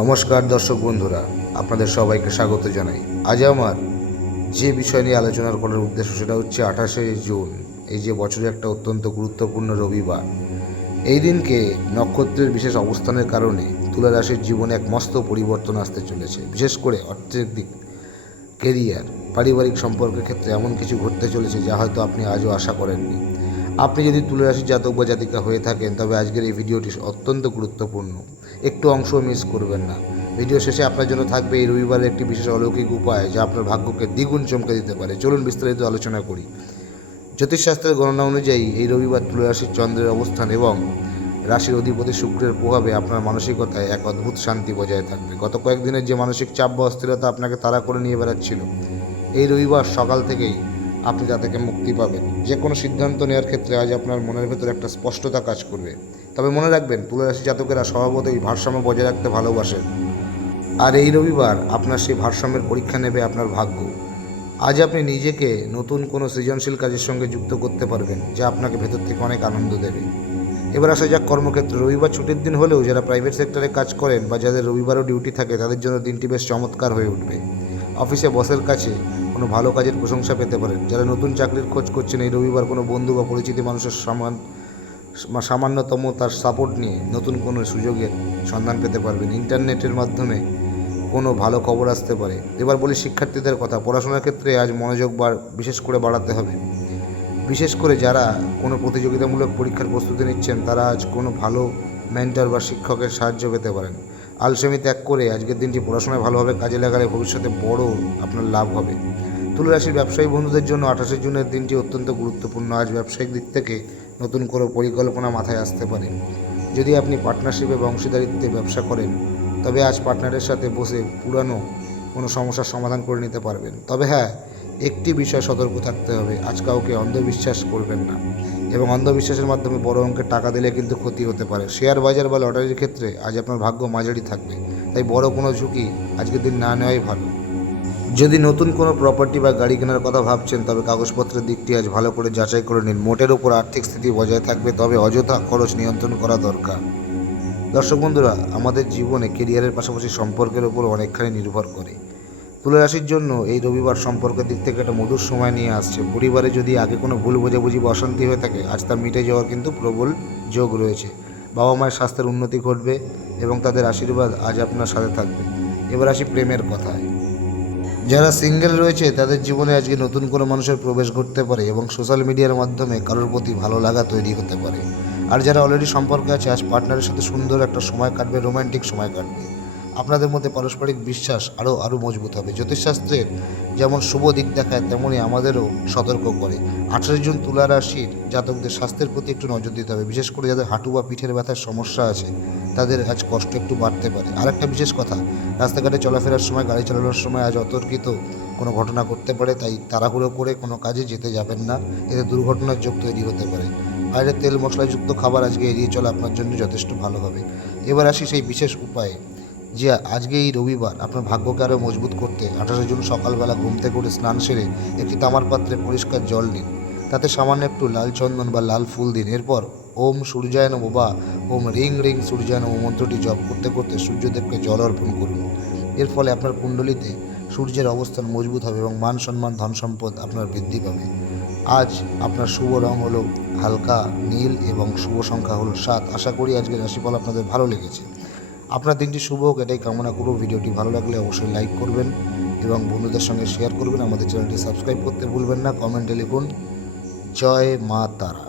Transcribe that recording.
নমস্কার দর্শক বন্ধুরা, আপনাদের সবাইকে স্বাগত জানাই। আজ আমার যে বিষয় নিয়ে আলোচনা করার উদ্দেশ্য সেটা হচ্ছে 28শে জুন, এই যে বছরের একটা অত্যন্ত গুরুত্বপূর্ণ রবিবার। এই দিনকে নক্ষত্রের বিশেষ অবস্থানের কারণে তুলা রাশির জীবনে এক মস্ত পরিবর্তন আসতে চলেছে। বিশেষ করে অর্থের দিক, কেরিয়ার, পারিবারিক সম্পর্কের ক্ষেত্রে এমন কিছু ঘটতে চলেছে যা হয়তো আপনি আজও আশা করেননি। আপনি যদি তুলা রাশির জাতক বা জাতিকা হয়ে থাকেন তবে আজকের এই ভিডিওটি অত্যন্ত গুরুত্বপূর্ণ, একটু অংশ মিস করবেন না। ভিডিও শেষে আপনার জন্য থাকবে এই রবিবারের একটি বিশেষ অলৌকিক উপায় যা আপনার ভাগ্যকে দ্বিগুণ চমকে দিতে পারে। চলুন বিস্তারিত আলোচনা করি। জ্যোতিষশাস্ত্রের গণনা অনুযায়ী এই রবিবার তুলা রাশির চন্দ্রের অবস্থান এবং রাশির অধিপতি শুক্রের প্রভাবে আপনার মানসিকতায় এক অদ্ভুত শান্তি বজায় থাকবে। গত কয়েকদিনের যে মানসিক চাপ বা অস্থিরতা আপনাকে তাড়া করে নিয়ে বেড়াচ্ছিল, এই রবিবার সকাল থেকেই আপনি তা থেকে মুক্তি পাবেন। যে কোনো সিদ্ধান্ত নেওয়ার ক্ষেত্রে আজ আপনার মনের ভেতর একটা স্পষ্টতা কাজ করবে। তবে মনে রাখবেন, তুলা রাশি জাতকেরা স্বভাবতই ভারসাম্য বজায় রাখতে ভালোবাসেন, আর এই রবিবার আপনার সেই ভারসাম্যের পরীক্ষা নেবে আপনার ভাগ্য। আজ আপনি নিজেকে নতুন কোনো সৃজনশীল কাজের সঙ্গে যুক্ত করতে পারবেন যা আপনাকে ভেতর থেকে অনেক আনন্দ দেবে। এবার আসা যাক কর্মক্ষেত্রে। রবিবার ছুটির দিন হলেও যারা প্রাইভেট সেক্টরে কাজ করেন বা যাদের রবিবারও ডিউটি থাকে তাদের জন্য দিনটি বেশ চমৎকার হয়ে উঠবে। অফিসে বসের কাছে কোনো ভালো কাজের প্রশংসা পেতে পারেন। যারা নতুন চাকরির খোঁজ করছেন, এই রবিবার কোনো বন্ধু বা পরিচিতি মানুষের সামান্যতম তার সাপোর্ট নিয়ে নতুন কোনো সুযোগের সন্ধান পেতে পারবেন। ইন্টারনেটের মাধ্যমে কোনো ভালো খবর আসতে পারে। এবার বলি শিক্ষার্থীদের কথা। পড়াশোনার ক্ষেত্রে আজ মনোযোগ বিশেষ করে বাড়াতে হবে। বিশেষ করে যারা কোনো প্রতিযোগিতামূলক পরীক্ষার প্রস্তুতি নিচ্ছেন তারা আজ কোনো ভালো মেন্টর বা শিক্ষকের সাহায্য পেতে পারেন। আলসেমি ত্যাগ করে আজকের দিনটি পড়াশোনায় ভালোভাবে কাজে লাগালে ভবিষ্যতে বড় আপনার লাভ হবে। তুলা রাশির ব্যবসায়ী বন্ধুদের জন্য 28শে জুনের দিনটি অত্যন্ত গুরুত্বপূর্ণ। আজ ব্যবসায়িক দিক থেকে নতুন কোনো পরিকল্পনা মাথায় আসতে পারে। যদি আপনি পার্টনারশিপে বা অংশীদারিত্বে ব্যবসা করেন তবে আজ পার্টনারের সাথে বসে পুরানো কোনো সমস্যার সমাধান করে নিতে পারবেন। তবে হ্যাঁ, একটি বিষয় সতর্ক থাকতে হবে, আজ কাউকে অন্ধবিশ্বাস করবেন না, এবং অন্ধবিশ্বাসের মাধ্যমে বড় অঙ্কের টাকা দিলে কিন্তু ক্ষতি হতে পারে। শেয়ার বাজার বা লটারির ক্ষেত্রে আজ আপনার ভাগ্য মাঝারি থাকবে, তাই বড় কোনো ঝুঁকি আজকের দিন না নেওয়াই ভালো। যদি নতুন কোনো প্রপার্টি বা গাড়ি কেনার কথা ভাবছেন তবে কাগজপত্রের দিকটি আজ ভালো করে যাচাই করে নিন। মোটের উপর আর্থিক স্থিতি বজায় থাকবে, তবে অযথা খরচ নিয়ন্ত্রণ করা দরকার। দর্শক বন্ধুরা, আমাদের জীবনে কেরিয়ারের পাশাপাশি সম্পর্কের উপর অনেকখানি নির্ভর করে। তুলা রাশির জন্য এই রবিবার সম্পর্কের দিক থেকে একটা মধুর সময় নিয়ে আসছে। পরিবারে যদি আগে কোনো ভুল বোঝাবুঝি বা অশান্তি হয়ে থাকে, আজ তা মিটে যাওয়ার কিন্তু প্রবল যোগ রয়েছে। বাবা মায়ের স্বাস্থ্যের উন্নতি ঘটবে এবং তাদের আশীর্বাদ আজ আপনার সাথে থাকবে। এবার আসি প্রেমের কথায়। যারা সিঙ্গেল রয়েছে তাদের জীবনে আজকে নতুন কোনো মানুষের প্রবেশ ঘটতে পারে এবং সোশ্যাল মিডিয়ার মাধ্যমে কারোর প্রতি ভালো লাগা তৈরি হতে পারে। আর যারা অলরেডি সম্পর্কে আছে, আজ পার্টনারের সাথে সুন্দর একটা সময় কাটবে, রোম্যান্টিক সময় কাটবে। আপনাদের মধ্যে পারস্পরিক বিশ্বাস আরও মজবুত হবে। জ্যোতিষশাস্ত্রের যেমন শুভ দিক দেখায় তেমনই আমাদেরও সতর্ক করে। 28 জুন তুলা রাশির জাতকদের স্বাস্থ্যের প্রতি একটু নজর দিতে হবে। বিশেষ করে যাদের হাঁটু বা পিঠের ব্যথার সমস্যা আছে তাদের আজ কষ্ট একটু বাড়তে পারে। আর একটা বিশেষ কথা, রাস্তাঘাটে চলাফেরার সময়, গাড়ি চালানোর সময় আজ অতর্কিত কোনো ঘটনা ঘটতে পারে, তাই তাড়াহুড়ো করে কোনো কাজে যেতে যাবেন না, এতে দুর্ঘটনার যোগ তৈরি হতে পারে। বাইরের তেল মশলাযুক্ত খাবার আজকে এড়িয়ে চলা আপনার জন্য যথেষ্ট ভালো হবে। এবার আসি সেই বিশেষ উপায়ে, যে আজকে এই রবিবার আপনার ভাগ্যকে আরও মজবুত করতে 28 জুন সকালবেলা ঘুম থেকে উঠে স্নান সেরে একটি তামার পাত্রে পরিষ্কার জল নিন, তাতে সামান্য একটু লাল চন্দন বা লাল ফুল দিন। এরপর ওম সূর্যায় নমঃ বা ওম রিং রিং সূর্যায় নমঃ মন্ত্রটি জপ করতে করতে সূর্যদেবকে জল অর্পণ করুন। এর ফলে আপনার কুণ্ডলিতে সূর্যের অবস্থান মজবুত হবে এবং মান সম্মান ধন সম্পদ আপনার বৃদ্ধি পাবে। আজ আপনার শুভ রং হলো হালকা নীল এবং শুভ সংখ্যা হলো 7। আশা করি আজকের রাশিফল আপনাদের ভালো লেগেছে। আপনার দিনটি শুভ হোক এটাই কামনা করব। ভিডিওটি ভালো লাগলে অবশ্যই লাইক করবেন এবং বন্ধুদের সঙ্গে শেয়ার করবেন। আমাদের চ্যানেলটি সাবস্ক্রাইব করতে ভুলবেন না। কমেন্টে লিখুন জয় মা তারা।